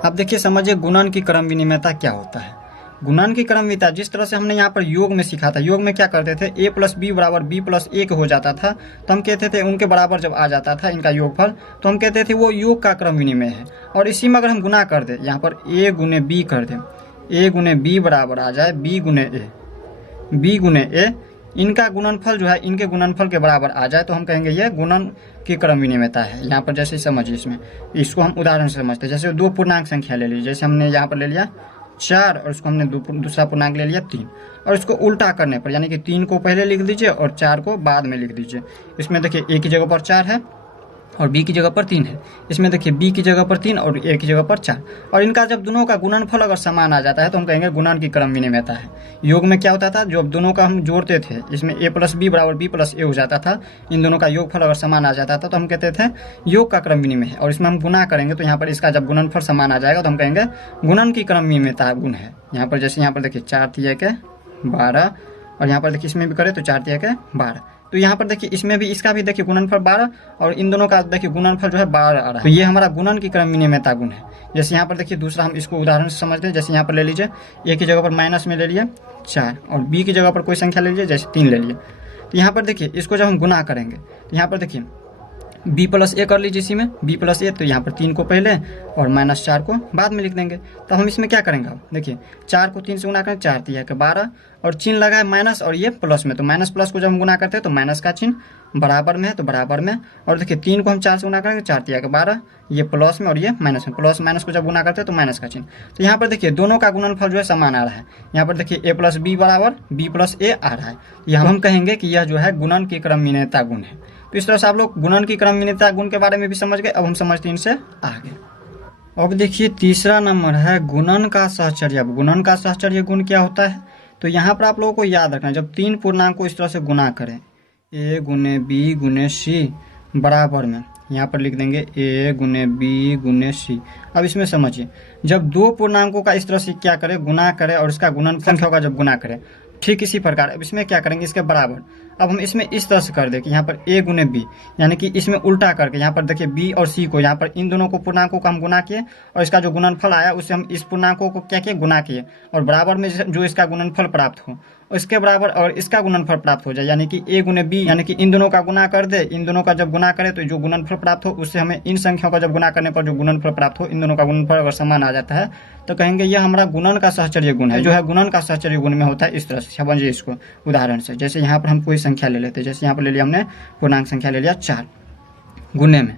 अब देखिए समझिए गुणन की क्रम विनिमयता क्या होता है। गुणन की क्रम विनिमयता जिस तरह से हमने यहाँ पर योग में सीखा था, योग में क्या करते थे, a प्लस बी बराबर बी प्लस ए हो जाता था। तो हम कहते थे उनके बराबर जब आ जाता था इनका योगफल, तो हम कहते थे वो योग का क्रम विनिमय है। और इसी में अगर हम गुना कर दें, यहाँ पर a गुने बी कर दें, a गुने बी बराबर आ जाए b गुने ए, इनका गुणनफल जो है इनके गुणनफल के बराबर आ जाए, तो हम कहेंगे ये गुणन की क्रम विनिमयता है। यहाँ पर जैसे समझिए, इसमें इसको हम उदाहरण से समझते हैं। जैसे दो पूर्णांक संख्या ले लीजिए, जैसे हमने यहाँ पर ले लिया 4 और इसको हमने दूसरा पूर्णांक ले लिया 3, और इसको उल्टा करने पर यानी कि 3 को पहले लिख दीजिए और 4 को बाद में लिख दीजिए। इसमें देखिए a की जगह पर 4 है और b की जगह पर 3 है। इसमें देखिए b की जगह पर 3 और a की जगह पर 4। और इनका जब दोनों का गुणनफल अगर समान आ जाता है तो हम कहेंगे गुणन की क्रम विनिमयता है। योग में क्या होता था, जो दोनों का हम जोड़ते थे, इसमें a प्लस बी बराबर b प्लस ए हो जाता था। इन दोनों का योगफल अगर समान आ जाता था तो हम कहते थे योग का क्रम विनिमय है। और इसमें हम गुना करेंगे तो यहाँ पर इसका जब गुणनफल समान आ जाएगा तो हम कहेंगे गुणन की क्रम विनिमयता गुण है। यहाँ पर जैसे यहाँ पर देखिए 4 3 के 12, और यहाँ पर देखिए इसमें भी करें तो 4 3 के 12। तो यहाँ पर देखिए इसमें भी इसका भी देखिए गुणनफल 12 और इन दोनों का देखिए गुणनफल जो है 12 आ रहा है। तो ये हमारा गुणन की क्रम विनिमयता गुण है। जैसे यहाँ पर देखिए दूसरा हम इसको उदाहरण से समझते हैं। जैसे यहाँ पर ले लीजिए a की जगह पर माइनस में ले लिया 4 और b की जगह पर कोई संख्या ले लीजिए, जैसे 3 ले लिए। तो यहाँ पर देखिए इसको जब हम गुना करेंगे तो यहाँ पर देखिए b प्लस ए कर लीजिए, इसी में b प्लस ए, तो यहाँ पर 3 को पहले और माइनस 4 को बाद में लिख देंगे। तो हम इसमें क्या करेंगे, अब देखिए 4 को 3 से गुना करें, 4 3 के 12 और चिन्ह लगा है माइनस और ये प्लस में, तो माइनस प्लस को जब हम गुना करते हैं तो माइनस का चिन्ह बराबर में है, तो बराबर में। और देखिए 3 को हम 4 से गुना करेंगे, 4 3 के 12, ये प्लस में और ये माइनस में, प्लस माइनस को जब गुना करते हैं तो माइनस का चिन्ह। तो यहाँ पर देखिए दोनों का गुणनफल जो है समान आ रहा है। यहाँ पर देखिए a प्लस बी बराबर b प्लस ए आ रहा है। यहाँ हम कहेंगे कि यह जो है गुणन की क्रम विनिमयता गुण है। तो इस तरह से आप लोग गुणन की क्रम विनिमयता गुण के बारे में भी समझ गए। अब हम समझते हैं इनसे आगे। अब देखिए तीसरा नंबर है गुणन का सहचर्य। अब गुणन का सहचर्य गुण क्या होता है, तो यहाँ पर आप लोगों को याद रखना है, जब तीन पूर्णांक को इस तरह से गुना करें, a गुने b गुने c बराबर में, यहाँ पर लिख देंगे a गुने b गुने c। अब इसमें समझिए, जब दो पूर्णांकों का इस तरह से क्या करें, गुना करें और इसका गुणन संख्या का जब गुना करें, ठीक इसी प्रकार अब इसमें क्या करेंगे, इसके बराबर। अब हम इसमें इस तरह से कर दें कि यहाँ पर a गुने b, यानी कि इसमें उल्टा करके यहाँ पर देखिए b और c को, यहाँ पर इन दोनों को पूर्णांकों को हम गुना किए और इसका जो गुणनफल आया उससे हम इस पूर्णांकों को क्या किए, गुना किए, और बराबर में जो इसका गुणनफल प्राप्त हो इसके बराबर और इसका गुणनफल प्राप्त हो जाए, यानी कि a गुने b, यानी कि इन दोनों का गुना कर दे, इन दोनों का जब गुना करे तो जो गुणनफल प्राप्त हो उससे हमें इन संख्याओं का जब गुना करने पर जो गुणनफल प्राप्त हो, इन दोनों का गुणनफल अगर समान आ जाता है तो कहेंगे यह हमारा गुणन का सहचर्य गुण है। जो है गुणन का सहचर्य गुण में होता है इस तरह से। समझिए इसको उदाहरण से, जैसे यहाँ पर हम कोई संख्या ले लेते हैं, जैसे यहाँ पर ले लिया हमने पूर्णांक संख्या ले लिया 4, गुने में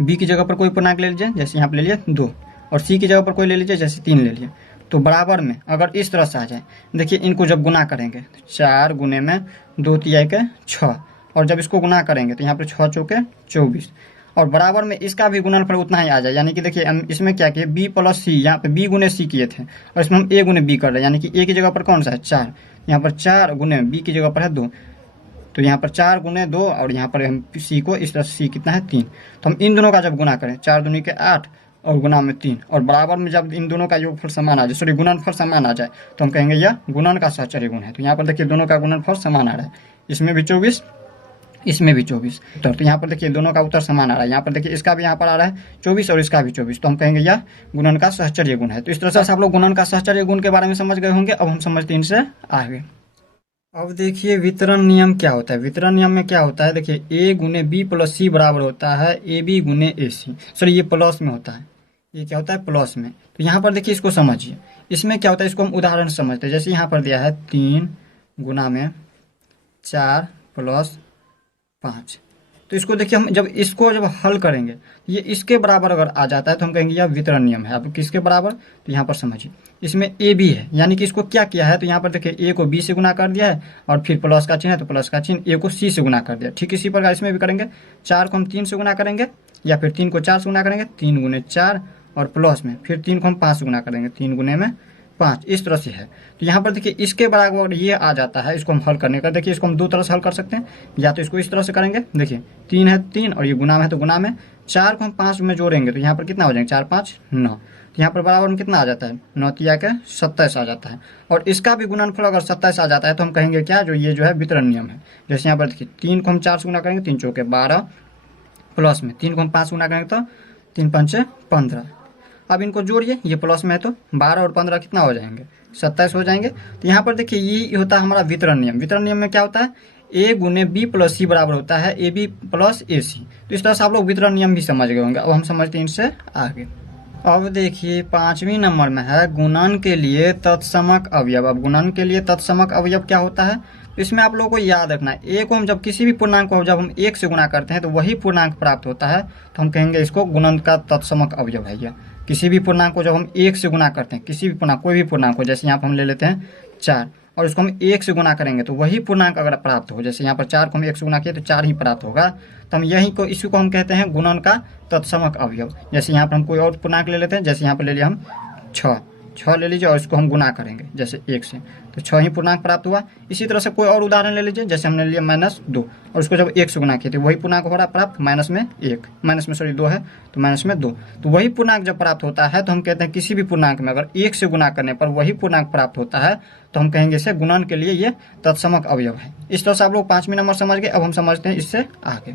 b की जगह पर कोई पूर्णांक ले लीजिए, जैसे यहाँ पर ले लिया 2, और c की जगह पर कोई ले लीजिए, जैसे 3 ले लिए, तो बराबर में अगर इस तरह से आ जाए, देखिए इनको जब गुना करेंगे तो 4 गुने में 2 तिहाई के 6, और जब इसको गुना करेंगे तो यहाँ पर 6 चौके 24, और बराबर में इसका भी गुणनफल उतना ही आ जाए, यानी कि देखिए हम इसमें क्या किए, b प्लस c, यहाँ पे b गुने c किए थे और इसमें हम a गुने b कर रहे हैं, यानी कि a की जगह पर कौन सा है 4, यहाँ पर 4 गुने b की जगह पर है 2, तो यहाँ पर 4 गुने 2 और यहाँ पर हम c को इस तरह c कितना है 3, तो हम इन दोनों का जब गुना करें 4 दूनी के 8 और गुना में 3, और बराबर में जब इन दोनों का योगफल समान आ जाए, सॉरी गुणनफल समान आ जाए, तो हम कहेंगे यह गुणन का सहचर्य गुण है। तो यहाँ पर देखिए दोनों का गुणनफल समान आ रहा है, इसमें भी 24 इसमें भी 24, तो यहाँ पर देखिए दोनों का उत्तर समान आ रहा है। यहाँ पर देखिए इसका भी यहाँ पर आ रहा है 24 और इसका भी 24, तो हम कहेंगे यह गुणन का सहचर्य गुण है। तो इस तरह से आप लोग गुणन का सहचर्य गुण के बारे में समझ गए होंगे। अब हम समझते हैं इनसे आगे। अब देखिए वितरण नियम क्या होता है। वितरण नियम में क्या होता है, देखिए a गुने बी प्लस सी बराबर होता है ए बी गुने ए सी, सॉरी ये प्लस में होता है, ये क्या होता है प्लस में। तो यहाँ पर देखिए इसको समझिए, इसमें क्या होता है इसको हम उदाहरण से समझते हैं। जैसे यहाँ पर दिया है 3 गुना में 4 प्लस 5, तो इसको देखिए, हम जब इसको जब हल करेंगे ये इसके बराबर अगर आ जाता है तो हम कहेंगे यह वितरण नियम है। अब किसके बराबर, तो यहाँ पर समझिए इसमें ए बी है, यानी कि इसको क्या किया है, तो यहाँ पर देखिए ए को बी से गुना कर दिया है और फिर प्लस का चिन्ह है तो प्लस का चिन्ह ए को सी से गुना कर दिया। ठीक इसी प्रकार इसमें भी करेंगे, 4 को हम 3 से गुना करेंगे या फिर 3 को 4 से गुना करेंगे, 3 गुने 4 और प्लस में फिर 3 को हम 5 से गुना करेंगे, 3 गुने में 5, इस तरह से है। तो यहाँ पर देखिए इसके बराबर ये आ जाता है, इसको हम हल करने का देखिए इसको हम दो तरह से हल कर सकते हैं, या तो इसको इस तरह से करेंगे, देखिए 3 है 3 और ये गुना में है तो गुना में, 4 को हम 5 में जोड़ेंगे तो यहाँ पर कितना हो जाएंगे, 4 5 9, तो यहाँ पर बराबर में कितना आ जाता है, 9 तिया के 27 आ जाता है। और इसका भी गुणनफल अगर 27 आ जाता है तो हम कहेंगे क्या, जो ये जो है वितरण नियम है। जैसे यहाँ पर देखिए 3 को हम 4 से गुना करेंगे, 3 चौके 12 प्लस में 3 को हम 5 से गुना करेंगे तो 3 पंचे 15। अब इनको जोड़िए, ये प्लस में है तो 12 और 15 कितना हो जाएंगे, 27 हो जाएंगे। तो यहाँ पर देखिए ये होता है हमारा वितरण नियम। वितरण नियम में क्या होता है, ए गुने बी प्लस सी बराबर होता है ए बी प्लस ए सी। तो इस तरह से आप लोग वितरण नियम भी समझ गए होंगे। अब हम समझते हैं इनसे आगे। अब देखिए 5वीं नंबर में है गुणन के लिए तत्समक अवयव। अब गुणन के लिए तत्समक अवयव क्या होता है, तो इसमें आप लोगों को याद रखना है, ए को हम जब किसी भी पूर्णांक को जब हम 1 से गुना करते हैं तो वही पूर्णांक प्राप्त होता है, तो हम कहेंगे इसको गुणन का तत्समक अवयव है। यह किसी भी पूर्णांक को जब हम 1 से गुना करते हैं, किसी भी पूर्णांक कोई भी पूर्णांक हो, जैसे यहाँ पर हम ले लेते हैं 4 और उसको हम 1 से गुना करेंगे तो वही पूर्णांक अगर प्राप्त हो, जैसे यहाँ पर 4 को हम 1 से गुना किए तो 4 ही प्राप्त होगा, तो हम यही को इसी को हम कहते हैं गुणन का तत्समक अवयव। जैसे यहाँ पर हम कोई और पूर्णांक ले लेते हैं, जैसे यहाँ पर ले लिया हम 6 ले लीजिए और इसको हम गुना करेंगे जैसे 1 से, तो 6 ही पूर्णांक प्राप्त हुआ। इसी तरह से कोई और उदाहरण ले लीजिए, जैसे हमने लिया -2 और उसको जब 1 से गुना किए तो वही पूर्णांक हो रहा प्राप्त, माइनस में 2 है तो माइनस में 2। तो वही पूर्णांक जब प्राप्त होता है तो हम कहते हैं किसी भी पूर्णांक में अगर 1 से गुना करने पर वही पूर्णांक प्राप्त होता है तो हम कहेंगे इसे गुणन के लिए ये तत्समक अवयव है। इस तरह से आप लोग 5वीं नंबर समझ गए। अब हम समझते हैं इससे आगे।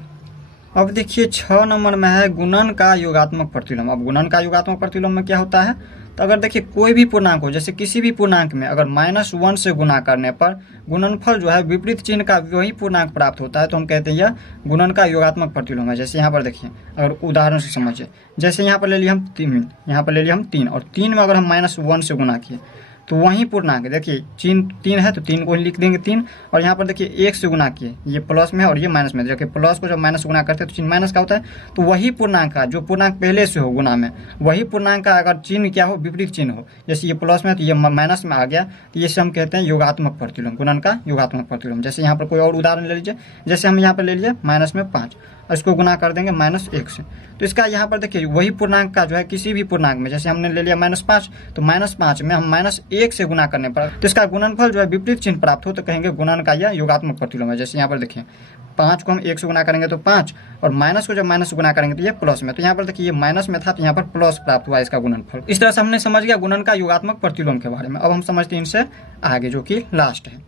अब देखिए 6 नंबर में है गुणन का योगात्मक प्रतिलोम। अब गुणन का योगात्मक प्रतिलोम में क्या होता है, तो अगर देखिए कोई भी पूर्णांक हो, जैसे किसी भी पूर्णांक में अगर -1 से गुना करने पर गुणनफल जो है विपरीत चिन्ह का वही पूर्णांक प्राप्त होता है तो हम कहते हैं यह गुणन का योगात्मक प्रतिलोम है। जैसे यहाँ पर देखिए, अगर उदाहरण से समझिए, जैसे यहाँ पर ले लिया हम 3, यहाँ पर ले लिया हम 3 और 3 में अगर हम -1 से गुना किए तो वही पूर्णांक, देखिए चिन्ह 3 है तो 3 को लिख देंगे 3 और यहाँ पर देखिए 1 से गुना किए, ये प्लस में है और ये माइनस में, देखिए प्लस को जब माइनस गुना करते हैं तो चिन्ह माइनस का होता है, तो वही पूर्णांक का जो पूर्णांक पहले से हो गुना में, वही पूर्णांक का अगर चिन्ह क्या हो, विपरीत चिन्ह हो, जैसे ये प्लस में है तो ये माइनस में आ गया, तो ये हम कहते हैं योगात्मक प्रतिलोम, गुणन का योगात्मक प्रतिलोम। जैसे यहाँ पर कोई और उदाहरण ले लीजिए, जैसे हम यहाँ पर ले लिए -5 और इसको गुना कर देंगे -1 से, तो इसका यहाँ पर देखिए वही पूर्णांक का जो है किसी भी पूर्णांक में, जैसे हमने ले लिया -5 तो -5 में हम -1 से गुना करने पर तो इसका गुणनफल जो है विपरीत चिन्ह प्राप्त हो तो कहेंगे गुणन का यह योगात्मक प्रतिलोम है। जैसे यहाँ पर देखिए 5 को हम 1 से गुना करेंगे तो 5 और माइनस को जब माइनस से गुना करेंगे तो ये प्लस में, तो यहाँ पर देखिए ये माइनस में था तो यहाँ पर प्लस प्राप्त हुआ इसका गुणनफल। इस तरह से हमने समझ गया गुणन का योगात्मक प्रतिलोम के बारे में। अब हम समझते हैं इनसे आगे, जो कि लास्ट है।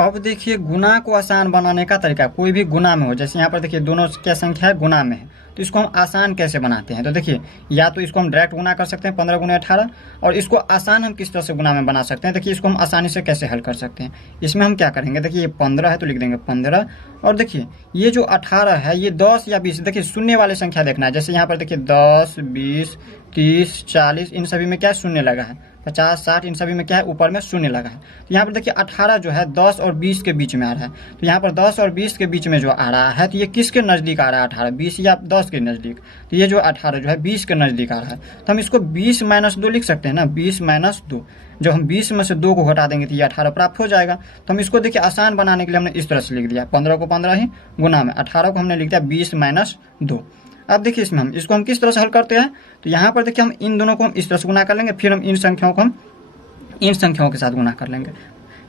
अब देखिए गुणा को आसान बनाने का तरीका, कोई भी गुणा में हो, जैसे यहाँ पर देखिए दोनों क्या संख्या है गुणा में है, तो इसको हम आसान कैसे बनाते हैं, तो देखिए या तो इसको हम डायरेक्ट गुणा कर सकते हैं 15 गुणे 18, और इसको आसान हम किस तरह से गुणा में बना सकते हैं, देखिए इसको हम आसानी से कैसे हल कर सकते हैं। इसमें हम क्या करेंगे, देखिए ये 15 है तो लिख देंगे 15 और देखिए ये जो 18 है ये 10 या 20, देखिए शून्य वाली संख्या देखना है, जैसे यहाँ पर देखिए 10 20 30 40 इन सभी में क्या शून्य लगा है, 50 60 इन सभी में क्या है ऊपर में शून्य लगा है। तो यहाँ पर देखिए 18 जो है 10 और 20 के बीच में आ रहा है, तो यहाँ पर 10 और 20 के बीच में जो आ रहा है तो ये किसके नज़दीक आ रहा है, 18 20 या 10 के नज़दीक, तो ये जो 18 जो है 20 के नज़दीक आ रहा है, तो हम इसको 20 - 2 लिख सकते हैं ना, 20 - 2, जब हम 20 में से 2 को घटा देंगे तो ये 18 प्राप्त हो जाएगा। तो हम इसको देखिए आसान बनाने के लिए हमने इस तरह से लिख दिया, 15 को 15 ही गुना में, 18 को हमने लिख दिया 20 - 2। अब देखिए इसमें हम इसको हम किस तरह से हल करते हैं, तो यहाँ पर देखिए हम इन दोनों को हम इस तरह से गुना कर लेंगे, फिर हम इन संख्याओं को हम इन संख्याओं के साथ गुना कर लेंगे।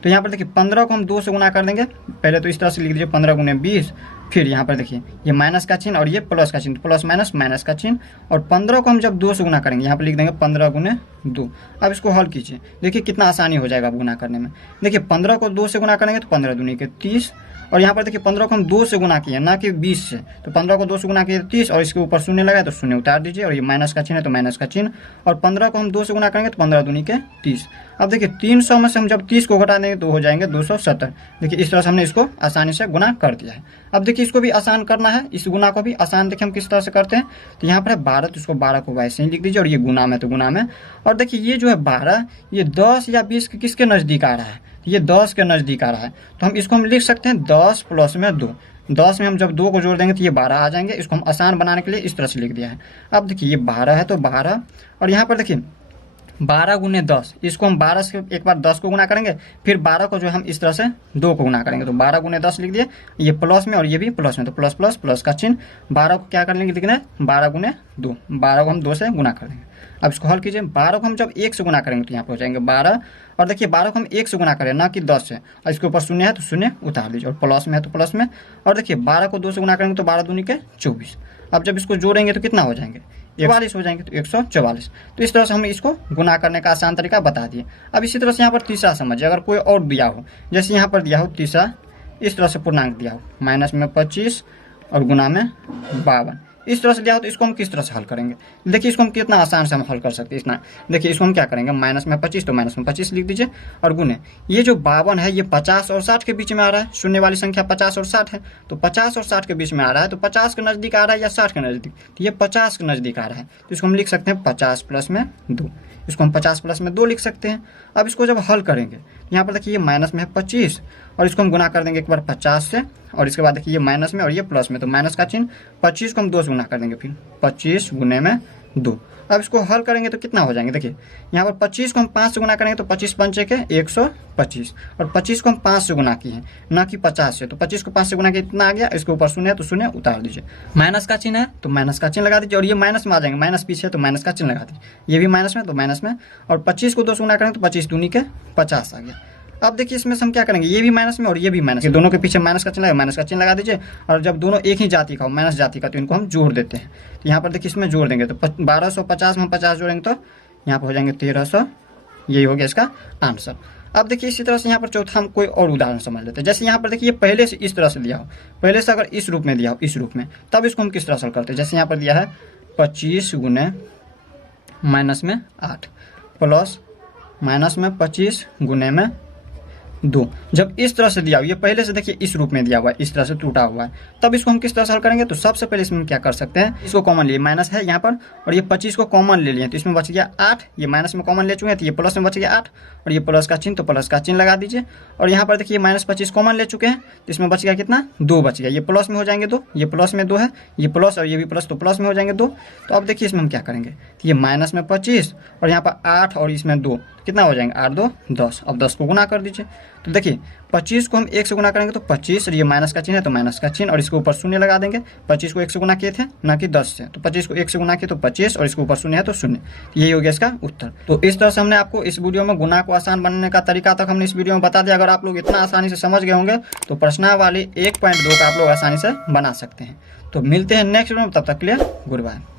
तो यहाँ पर देखिए 15 को हम 2 से गुना कर देंगे, पहले तो इस तरह से लिख दीजिए 15 गुने 20, फिर यहाँ पर देखिए ये माइनस का चिन्ह और ये प्लस का चिन्ह, प्लस माइनस माइनस का चिन्ह, और 15 को हम जब 2 से गुना करेंगे यहाँ पर लिख देंगे 15 गुने 2। अब इसको हल कीजिए, देखिए कितना आसानी हो जाएगा गुना करने में। देखिए 15 को 2 से गुना करेंगे तो 15 दूनी के 30, और यहाँ पर देखिए 15 को हम 2 से गुना किए ना कि 20 से, तो 15 को 2 से गुना किए 30 और इसके ऊपर शून्य लगा तो शून्य उतार दीजिए, और ये माइनस का चिन्ह है तो माइनस का चिन्ह, और 15 को हम 2 से गुना करेंगे तो 15 दूनी के 30। अब देखिए 300 में से हम जब 30 को घटा देंगे तो हो जाएंगे 270। देखिए इस तरह से हमने इसको आसानी से गुना कर दिया है। अब देखिए इसको भी आसान करना है, इस गुना को भी आसान देखिए हम किस तरह से करते हैं, तो यहाँ पर है 12 तो इसको 12 को वैसे ही लिख दीजिए, और ये गुना में तो गुना में, और देखिए ये जो है 12 ये 10 या 20 के किसके नज़दीक आ रहा है, ये 10 के नज़दीक आ रहा है, तो हम इसको हम लिख सकते हैं 10 प्लस में 2। 10 में हम जब 2 को जोड़ देंगे तो ये 12 आ जाएंगे। इसको हम आसान बनाने के लिए इस तरह से लिख दिया है। अब देखिए ये 12 है तो 12, और यहाँ पर देखिए 12 गुने 10, इसको हम 12 से एक बार 10 को गुना करेंगे, फिर 12 को जो हम इस तरह से 2 को गुना करेंगे, तो 12 गुने 10 लिख दिए। ये प्लस में और ये भी प्लस में, तो प्लस प्लस प्लस का चिन्ह। 12 को क्या कर लेंगे, लिखना है 12 गुने 2, 12 को हम 2 से गुना कर देंगे। अब इसको हल कीजिए। 12 को हम जब 1 से गुना करेंगे तो यहाँ पे हो जाएंगे 12, और देखिए 12 को हम 1 से गुना करें ना कि 10 से, और इसके ऊपर शून्य है तो शून्य उतार दीजिए, और प्लस में है तो प्लस में। और देखिए 12 को 2 से गुना करेंगे तो 12 दूनी के 24। अब जब इसको जोड़ेंगे तो कितना हो जाएंगे, 44 हो जाएंगे, तो 144। तो इस तरह से हम इसको गुना करने का आसान तरीका बता दिए। अब इसी तरह से यहाँ पर तीसरा समझिए, अगर कोई और दिया हो, जैसे यहाँ पर दिया हो तीसरा, इस तरह से पूर्णांक दिया हो, माइनस में 25 और गुना में 52, इस तरह से दिया हो, तो इसको हम किस तरह से हल करेंगे। देखिए इसको हम कितना आसान से हम हल कर सकते हैं। इतना देखिए, इसको हम क्या करेंगे, माइनस में 25 तो माइनस में 25 लिख दीजिए, और गुने ये जो 52 है ये 50 और 60 के बीच में आ रहा है। शून्य वाली संख्या 50 और 60 है, तो 50 और 60 के बीच में आ रहा है, तो 50 के नज़दीक आ रहा है या 60 के नज़दीक, तो ये 50 के नज़दीक आ रहा है, तो इसको हम लिख सकते हैं 50 प्लस में 2। इसको हम 50 प्लस में 2 लिख सकते हैं। अब इसको जब हल करेंगे, यहाँ पर देखिए ये माइनस में है 25, और इसको हम गुना कर देंगे एक बार 50 से, और इसके बाद देखिए ये माइनस में और ये प्लस में, तो माइनस का चिन्ह, 25 को हम 2 से गुना कर देंगे, फिर 25 गुने में 2। अब इसको हल करेंगे तो कितना हो जाएंगे, देखिए यहाँ पर 25 को हम 5 से गुना करेंगे तो 25 पंचे के 125, और 25 को हम 5 से गुना किए ना कि 50 से, तो 25 को 5 से गुना किया इतना आ गया। इसके ऊपर शून्य है तो शून्य उतार दीजिए, माइनस का चिन्ह है तो माइनस का चिन्ह लगा दीजिए, और ये माइनस में आ जाएंगे, माइनस पीछे तो माइनस का चिन्ह लगा दीजिए, ये भी माइनस में तो माइनस में, और 25 को 2 से गुना करेंगे तो 25 दूनी के 50 आ गया। अब देखिए इसमें से हम क्या करेंगे, ये भी माइनस में और ये भी माइनस, ये दोनों के पीछे माइनस का चिन्ह लगा, माइनस का चिन्ह लगा दीजिए। और जब दोनों एक ही जाति का हो, माइनस जाति का, तो इनको हम जोड़ देते हैं। तो यहाँ पर देखिए इसमें जोड़ देंगे तो 1250 में हम 50 जोड़ेंगे तो यहाँ पर हो जाएंगे 1300, यही हो गया इसका आंसर। अब देखिए इसी तरह से यहाँ पर चौथा हम कोई और उदाहरण समझ लेते हैं। जैसे यहाँ पर देखिए पहले से इस तरह से दिया हो, पहले से अगर इस रूप में दिया हो, इस रूप में, तब इसको हम किस तरह से करते हैं। जैसे यहाँ पर दिया है 25 गुने माइनस में 8 प्लस माइनस में 25 गुने में 2। जब इस तरह से दिया हो, ये पहले से देखिए इस रूप में दिया हुआ है, इस तरह से टूटा हुआ है, तब इसको हम किस तरह से हल करेंगे। तो सबसे पहले इसमें क्या कर सकते हैं, इसको कॉमन लिए, माइनस है यहाँ पर और ये 25 को कॉमन ले लिए, तो इसमें बच गया 8, ये माइनस में कॉमन ले चुके हैं तो ये प्लस में बच गया 8, और ये प्लस का चिन्ह तो प्लस का चिन्ह लगा दीजिए। और यहाँ पर देखिए माइनस 25 कॉमन ले चुके हैं तो इसमें बच गया कितना, 2 बच गया, ये प्लस में हो जाएंगे 2, ये प्लस में 2 है, ये प्लस और ये भी प्लस, तो प्लस में हो जाएंगे 2। तो अब देखिए इसमें हम क्या करेंगे, तो ये माइनस में 25 और यहाँ पर 8 और इसमें 2, कितना हो जाएंगे 8 2 10। अब 10 को गुना कर दीजिए, तो देखिए 25 को हम 1 से गुना करेंगे तो 25, और ये माइनस का चिन्ह है तो माइनस का चिन्ह, और इसके ऊपर शून्य लगा देंगे। 25 को 1 से गुना किए थे ना कि 10 से, तो 25 को 1 से गुना किए तो 25, और इसके ऊपर शून्य है तो शून्य, यही हो गया इसका उत्तर। तो इस तरह से हमने आपको इस वीडियो में गुना को आसान बनाने का तरीका तक हमने इस वीडियो में बता दिया। अगर आप लोग इतना आसानी से समझ गए होंगे तो प्रश्नावली 1.2 का आप लोग आसानी से बना सकते हैं। तो मिलते हैं नेक्स्ट वीडियो में, तब तक के लिए गुड बाय।